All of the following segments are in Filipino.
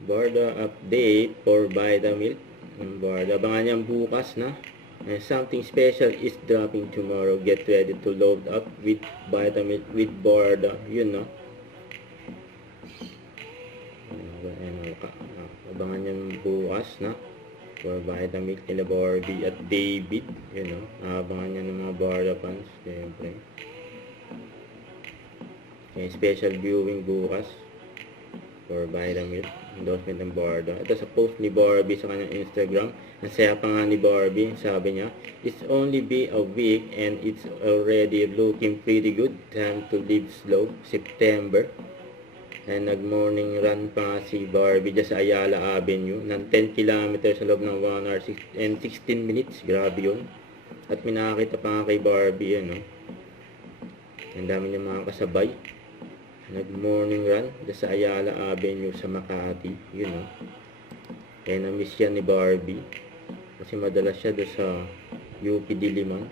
Borda update for Vitamilk. Borda, abangan niyan bukas na. And something special is dropping tomorrow. Get ready to load up with Vitamilk with Borda. Yun, no? Abangan niyan bukas na. For Vitamilk nila Barbie at David. Yun, no? Abangan niyan ng mga Borda fans. Siyempre. Okay, special viewing bukas for Vitamilk. Endorsement ng Borda. Ito sa post ni Barbie sa kanyang Instagram. Ang saya pa nga ni Barbie. Sabi niya, it's only be a week and it's already looking pretty good. Time to live slow. September. And nag-morning run pa si Barbie dyan sa Ayala Avenue ng 10 kilometers sa loob ng 1 hour and 16 minutes. Grabe yun. At may nakakita pa nga kay Barbie yan, no? Ang dami niya mga kasabay. Nag-morning run dyan sa Ayala Avenue sa Makati. Yun, no? Kaya na-miss yan ni Barbie. Kasi madalas siya doon sa UP Diliman.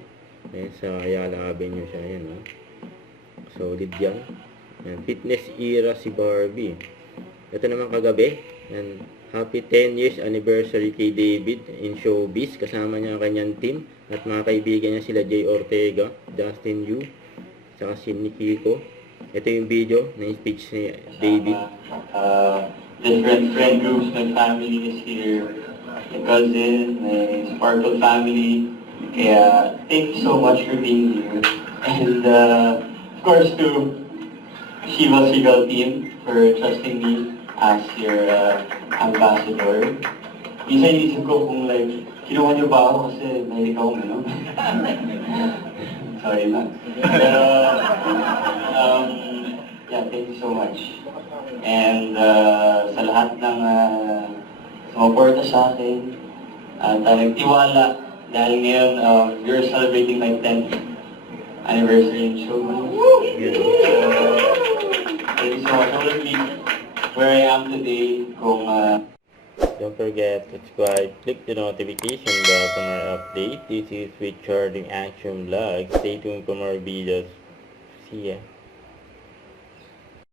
Ayan, sa Ayala Avenue siya. Ayan, no? Solid yan. Ayan, fitness era si Barbie. Ito naman kagabi. Ayan, happy 10 years anniversary kay David in showbiz. Kasama niya ang kanyang team. At mga kaibigan niya sila Jay Ortega, Justin Yu, saka si Nikiko. Ito yung video na yung speech ni David. Different friend groups, my family is here. My cousin, my Sparkle family. Kaya, thank you so much for being here. And, of course, to Shiva Seagull team for trusting me as your ambassador. Minsan inisip ko kung like, kinuha niyo ba ako kasi mahilig ako, no? Sorry na. Pero, yeah, thank you so much. And sa lahat ng sumuporta sa akin at nagtiwala dahil ngayon you're celebrating my 10th anniversary in show. Thank you so much. I wouldn't be where I am today kung Don't forget to subscribe, click the notification bell for more update. This is Richard in Action Vlog. Stay tuned for more videos. See ya.